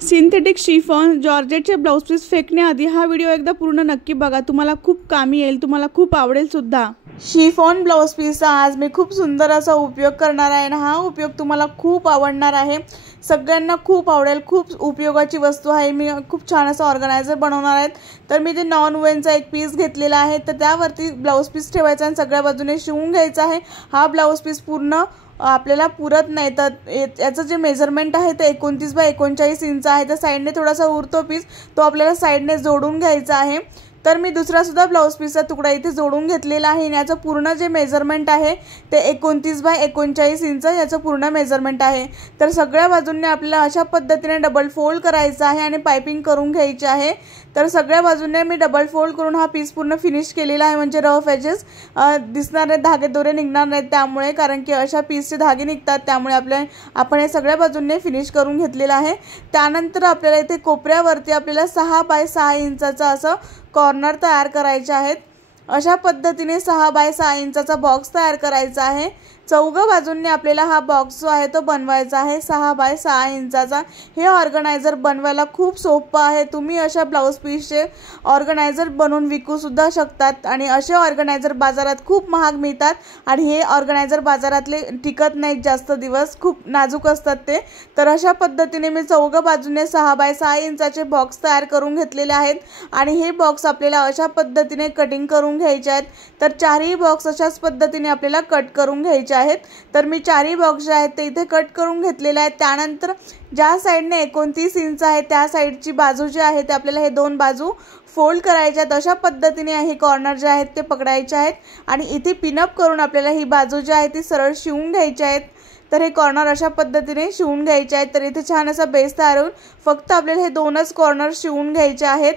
Synthetic chiffon जॉर्जेटचे blouse piece फेकण्याआधी हा video एकदा पूर्ण नक्की बघा, तुम्हाला खूप कामी येईल, तुम्हाला खूप आवडेल सुद्धा। शिफॉन ब्लाउज पीसचा आज मी खूप सुंदर असा उपयोग करणार आहे आणि हा उपयोग तुम्हाला खूप आवडणार आहे, सगळ्यांना खूप आवडेल। खूप उपयोगाची वस्तू आहे। मी खूप छान असा ऑर्गनायझर बनवणार आहे। तर मी ते नॉन वुवनचा एक पीस घेतलेला आहे, तर त्यावरती ब्लाउज पीस ठेवायचा आणि सगळ्या बाजूने शिवून घ्यायचा आहे। हा ब्लाउज पीस पूर्ण आपल्याला पुरत नाही, तर याचं जे मेजरमेंट आहे ते 29 बाय 39 इंच आहे। तर साइडने थोडासा उरतो पीस, तो आपल्याला साइडने जोडून घ्यायचा आहे। तर मी दुसरा सुद्धा ब्लाउज पीसचा तुकडा इथे जोडून घेतलेला आहे। याचं पूर्ण जे मेजरमेंट आहे ते 29 बाय 39 इंच याचं पूर्ण मेजरमेंट आहे। तर सगळ्या बाजूंनी आपल्याला अशा पद्धतीने डबल फोल्ड करायचं आहे आणि पाइपिंग करून घ्यायची आहे। तर सगळ्या बाजूंनी मी डबल फोल्ड करून हा पीस पूर्ण फिनिश केलेला आहे, म्हणजे रफ एजेस दिसणार नाही, धागे दोरे निघणार नाहीत त्यामुळे, कारण की अशा पीसचे धागे निघतात, त्यामुळे आपण हे सगळ्या बाजूंनी फिनिश करून घेतलेला आहे। त्यानंतर आपल्याला इथे कोपऱ्यावरती आपल्याला 6 बाय 6 इंचाचा असं कॉर्नर तयार करायचे आहेत। अशा पद्धतीने 6 बाय 6 इंचाचा बॉक्स तयार करायचा आहे। चौघ बाजूंनी आपल्याला हा बॉक्स जो आहे तो बनवायचा आहे 6 बाय 6 इंचाचा। हे ऑर्गनायझर बनवायला खूप सोपं आहे। तुम्ही अशा ब्लाउज पीसचे ऑर्गनायझर बनवून विकू सुद्धा शकतात आणि असे ऑर्गनायझर बाजारात खूप महाग मिळतात आणि हे ऑर्गनायझर बाजारातले टिकत नाहीत जास्त दिवस, खूप नाजूक असतात ते। तर अशा पद्धतीने मी चौघ बाजूने 6 बाय 6 इंचाचे बॉक्स तयार करून घेतलेले आहेत आणि हे बॉक्स आपल्याला अशा पद्धतीने कटिंग करून घ्यायचे आहेत। तर चारही बॉक्स अशाच पद्धतीने आपल्याला कट करून घ्यायचे आहेत। तर मी चारही बॉक्स जे आहेत ते इथे कट करून घेतलेले आहेत। त्यानंतर ज्या साइडने 29 इंच आहे त्या साइडची बाजू जी आहे ते आपल्याला हे दोन बाजू फोल्ड करायच्या आहेत। अशा पद्धतीने हे कॉर्नर जे आहेत ते पकडायचे आहेत आणि इथे पिनअप करून आपल्याला ही बाजू जी आहे ती सरळ शिवून घ्यायची आहेत। तर हे कॉर्नर अशा पद्धतीने शिवून घ्यायचे आहेत। तर इथे छान असा बेस तयार होईल, फक्त आपल्याला हे दोनच कॉर्नर शिवून घ्यायचे आहेत।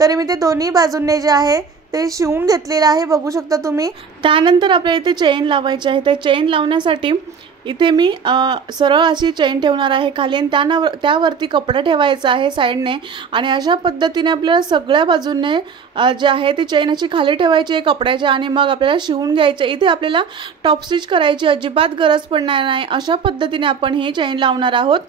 तर मी ते दोन्ही बाजूंनी जे आहे ते शिवून घेतलेलं आहे, बघू शकता तुम्ही। त्यानंतर आपल्याला इथे चेन लावायची आहे। तर चेन लावण्यासाठी इथे मी सरळ अशी चेन ठेवणार आहे खाली आणि त्यावरती कपडा ठेवायचा आहे साइडने आणि अशा पद्धतीने आपल्याला सगळ्या बाजूने जे आहे ती चेन अशी खाली ठेवायची आहे कपड्याच्या आणि मग आपल्याला शिवून घ्यायचं। इथे आपल्याला टॉप स्टिच करायची अजिबात गरज पडणार नाही, अशा पद्धतीने आपण ही चेन लावणार आहोत।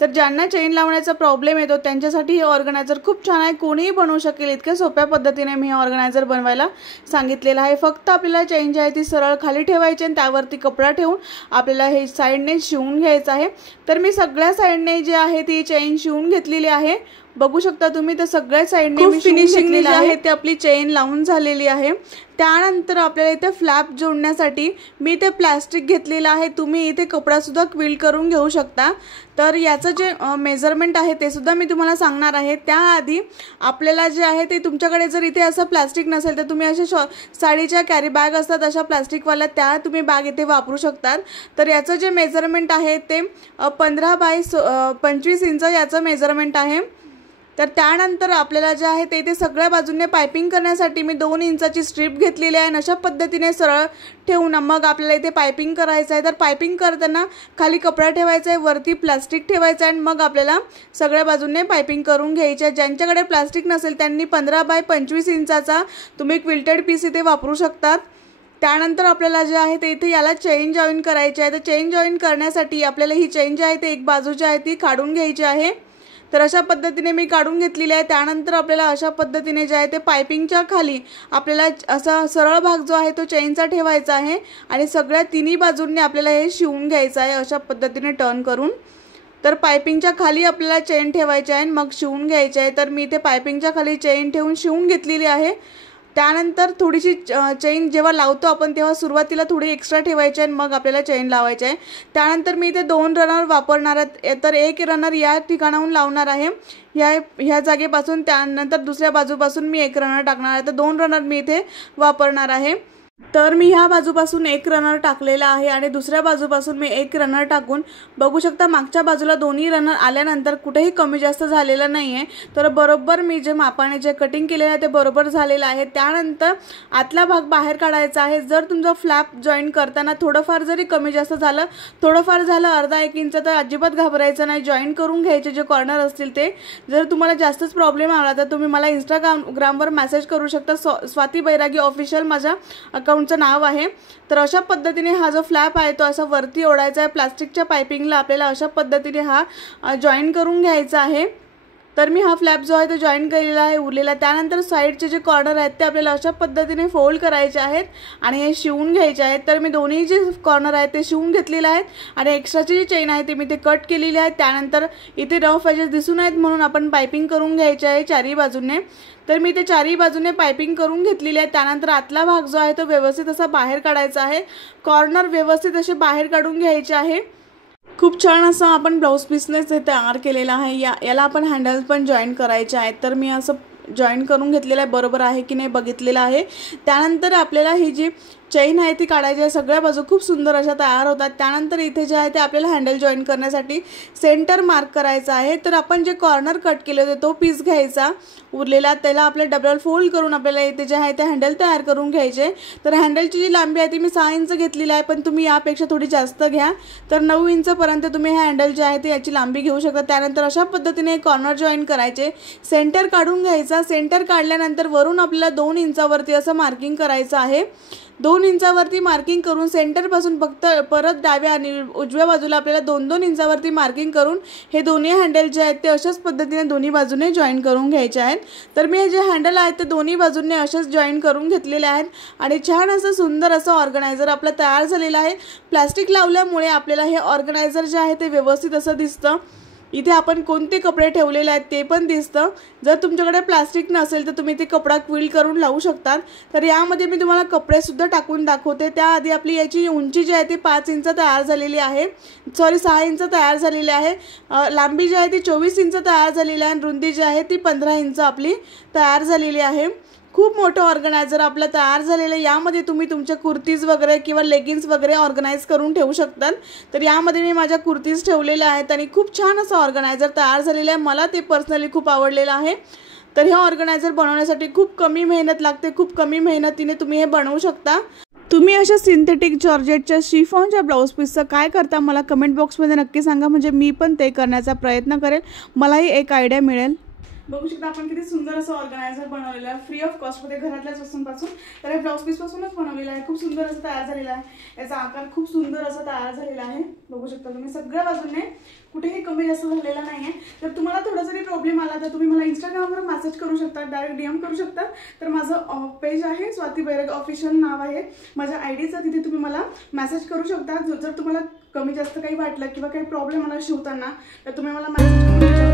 तर ज्यांना चेन लावण्याचा प्रॉब्लेम येतो त्यांच्यासाठी हे ऑर्गनायझर खूप छान आहे, कोणीही बनवू शकेल। इतक्या सोप्या पद्धतीने मी हे ऑर्गनायझर बनवायला सांगितलेलं आहे। फक्त आपल्याला चेन जी आहे ती सरळ खाली ठेवायची आणि त्यावरती कपडा ठेवून आपल्याला हे साइडने शिवून घ्यायचं आहे। तर मी सगळ्या साइडने जे आहे ती चेन शिवून घेतलेली आहे, बघू शकता तुम्ही। तर सगळ्या साइडने मी फिनिशिंग जे आहे ते आपली चेन लावून झालेली आहे। त्यानंतर आपल्याला इथे फ्लॅप जोडण्यासाठी मी इथे प्लास्टिक घेतलेलं आहे, तुम्ही इथे कपडा सुद्धा क्विल्ट करून घेऊ शकता। तर याचं जे मेजरमेंट आहे ते सुद्धा मी तुम्हाला सांगणार आहे। त्याआधी आपल्याला जे आहे ते तुमच्याकडे जर इथे असं प्लास्टिक नसेल तर तुम्ही अशा साडीच्या कॅरी बॅग असतात अशा प्लास्टिकवाल्या, त्या तुम्ही बॅग इथे वापरू शकतात। तर याचं जे मेजरमेंट आहे ते 15 बाय 25 इंच याचं मेजरमेंट आहे। तर त्यानंतर आपल्याला जे आहे ते इथे सगळ्या बाजूने पाइपिंग करण्यासाठी मी 2 इंचाची स्ट्रीप घेतलेली आहे आणि अशा पद्धतीने सरळ ठेवून मग आपल्याला इथे पाइपिंग करायचं आहे। तर पाइपिंग करताना खाली कपडा ठेवायचा आहे, वरती प्लास्टिक ठेवायचं आहे आणि मग आपल्याला सगळ्या बाजूने पाइपिंग करून घ्यायची आहे। ज्यांच्याकडे प्लास्टिक नसेल त्यांनी 15 बाय 25 इंचाचा तुम्ही क्विल्टेड पीस इथे वापरू शकतात। त्यानंतर आपल्याला जे आहे ते इथे याला चेन जॉईन करायची आहे। तर चेन जॉईन करण्यासाठी आपल्याला ही चेन जी आहे ते एक बाजू जी आहे ती काढून घ्यायची आहे। तर अशा पद्धतीने मी काढून घेतलेली आहे। त्यानंतर आपल्याला अशा पद्धतीने जे आहे ते पाइपिंगच्या खाली आपल्याला असा सरळ भाग जो आहे तो चेनचा ठेवायचा आहे आणि सगळ्या तिन्ही बाजूंनी आपल्याला हे शिवून घ्यायचं आहे अशा पद्धतीने टर्न करून। तर पाइपिंगच्या खाली आपल्याला चेन ठेवायची आहे मग शिवून घ्यायची आहे। तर मी इथे पाइपिंगच्या खाली चेन ठेवून शिवून घेतलेली आहे। त्यानंतर थोडीशी चेन जेव्हा लावतो आपण तेव्हा सुरुवातीला थोडी एक्स्ट्रा ठेवायची आहे मग आपल्याला चेन लावायची आहे। त्यानंतर मी इथे 2 रनर वापरणार आहे। तर एक रनर या ठिकाणाहून लावणार आहे ह्या जागेपासून, त्यानंतर दुसऱ्या बाजूपासून मी एक रनर टाकणार आहे। तर 2 रनर मी इथे वापरणार आहे। तर मी ह्या बाजूपासून एक रनर टाकलेला आहे आणि दुसऱ्या बाजूपासून मी एक रनर टाकून बघू शकता मागच्या बाजूला दोन्ही रनर आल्यानंतर कुठेही कमी जास्त झालेलं नाही आहे। तर बरोबर मी जे मापाने जे कटिंग केलेलं आहे ते बरोबर झालेलं आहे। त्यानंतर आतला भाग बाहेर काढायचा आहे। जर तुमचा फ्लॅप जॉईन करताना थोडंफार जरी कमी जास्त झालं, थोडंफार झालं अर्धा 1 इंच, तर अजिबात घाबरायचं नाही, जॉईन करून घ्यायचे जे कॉर्नर असतील ते। जर तुम्हाला जास्तच प्रॉब्लेम आला तर तुम्ही मला इंस्टाग्रामवर मेसेज करू शकता, स्वाती बैरागी ऑफिशियल माझ्या अकाउंटचं नाव आहे। तर अशा पद्धतीने हा जो फ्लॅप आहे तो असा वरती ओढायचा आहे। प्लास्टिकच्या पायपिंगला आपल्याला अशा पद्धतीने हा जॉईन करून घ्यायचा आहे। तर मी हा फ्लॅप जो आहे तो जॉईन केलेला आहे उरलेला। त्यानंतर साईडचे जे कॉर्नर आहेत ते आपल्याला अशा पद्धतीने फोल्ड करायचे आहेत आणि हे शिवून घ्यायचे आहेत। तर मी दोन्ही जे कॉर्नर आहेत ते शिवून घेतलेले आहेत आणि एक्स्ट्राची जी चेन आहे ते मी ते कट केलेली आहे। त्यानंतर इथे रफ एजेस दिसू नयेत म्हणून आपण पायपिंग करून घ्यायची आहे चारही बाजूने। तर मी ते चारही बाजूने पायपिंग करून घेतलेली आहे। त्यानंतर आतला भाग जो आहे तो व्यवस्थित असा बाहेर काढायचा आहे। कॉर्नर व्यवस्थित असे बाहेर काढून घ्यायचे आहे। खूप छान असं आपण ब्लाऊज पीसनेच हे तयार केलेला आहे। याला आपण हँडल पण जॉईन करायचे आहेत। तर मी असं जॉईन करून घेतलेलं आहे, बरोबर आहे की नाही बघितलेलं आहे। त्यानंतर आपल्याला ही जी चेन आहे ती काढायची आहे। सगळ्या बाजू खूप सुंदर अशा तयार होतात। त्यानंतर इथे जे आहे ते आपल्याला हँडल जॉईन करण्यासाठी सेंटर मार्क करायचा आहे। तर आपण जे कॉर्नर कट केले होते तो पीस घ्यायचा उरलेला, त्याला आपल्या डबल फोल्ड करून आपल्याला इथे जे आहे ते हँडल तयार करून घ्यायचे। तर हँडलची जी लांबी आहे ती मी 6 इंच घेतलेली आहे, पण तुम्ही यापेक्षा थोडी जास्त घ्या। तर 9 इंचपर्यंत तुम्ही हे हँडल जे आहे ते याची लांबी घेऊ शकता। त्यानंतर अशा पद्धतीने कॉर्नर जॉईन करायचे, सेंटर काढून घ्यायचा। सेंटर काढल्यानंतर वरून आपल्याला 2 इंचावरती असं मार्किंग करायचं आहे। 2 इंचावरती मार्किंग करून सेंटरपासून फक्त परत डाव्या आणि उजव्या बाजूला आपल्याला 2-2 इंचावरती मार्किंग करून हे दोन्ही हँडल जे आहेत ते अशाच पद्धतीने दोन्ही बाजूने जॉईन करून घ्यायचे आहेत। तर मी हे जे हँडल आहेत ते दोन्ही बाजूने असेच जॉईन करून घेतलेले आहेत आणि छान असं सुंदर असं ऑर्गनायझर आपलं तयार झालेलं आहे। प्लास्टिक लावल्यामुळे आपल्याला हे ऑर्गनायझर जे आहे ते व्यवस्थित असं दिसतं। इथे आपण कोणते कपडे ठेवलेले आहेत ते पण दिसतं। जर तुमच्याकडे प्लास्टिक नसेल तर तुम्ही ते कपडा क्विल करून लावू शकता। तर यामध्ये मी तुम्हाला कपडे सुद्धा टाकून दाखवते। त्याआधी आपली याची उंची जी आहे ती 5 इंच तयार झालेली आहे, 6 इंच तयार झालेली आहे। लांबी जी आहे ती 24 इंच तयार झालेली आहे आणि रुंदी जी आहे ती 15 इंच आपली तयार झालेली आहे। खूप मोठं ऑर्गनायझर आपलं तयार झालेलं आहे। यामध्ये तुम्ही तुमच्या कुर्तीज वगैरे किंवा लेगिन्स वगैरे ऑर्गनाइज करून ठेवू शकतात। तर यामध्ये मी माझ्या कुर्तीज ठेवलेल्या आहेत आणि खूप छान असं ऑर्गनायझर तयार झालेलं आहे। मला ते पर्सनली खूप आवडलेलं आहे। तर हे ऑर्गनायझर बनवण्यासाठी खूप कमी मेहनत लागते, खूप कमी मेहनतीने तुम्ही हे बनवू शकता। तुम्ही अशा सिंथेटिक जॉर्जेटच्या शिफॉनच्या ब्लाऊज पीसचं काय करता मला कमेंट बॉक्समध्ये नक्की सांगा, म्हणजे मी पण ते करण्याचा प्रयत्न करेल, मलाही एक आयडिया मिळेल। बघू शकता आपण किती सुंदर असं ऑर्गनायझर बनवलेलं आहे फ्री ऑफ कॉस्टमध्ये घरातल्याच वस्तूंपासून। तर हे ब्लाऊज पीसपासूनच बनवलेलं आहे, खूप सुंदर असं तयार झालेलं आहे। याचा आकार खूप सुंदर असं तयार झालेला आहे। बघू शकता तुम्ही सगळ्या बाजूने कुठेही कमी जास्त झालेला नाही आहे। तर तुम्हाला थोडा जरी प्रॉब्लेम आला तर तुम्ही मला इंस्टाग्रामवर मेसेज करू शकता, डायरेक्ट DM करू शकता। तर माझं पेज आहे स्वाती बैरग ऑफिशियल नाव आहे माझ्या आयडीचं, तिथे तुम्ही मला मेसेज करू शकता। जर तुम्हाला कमी जास्त काही वाटलं किंवा काही प्रॉब्लेम आला शिवताना तर तुम्ही मला मेसेज करू शकता।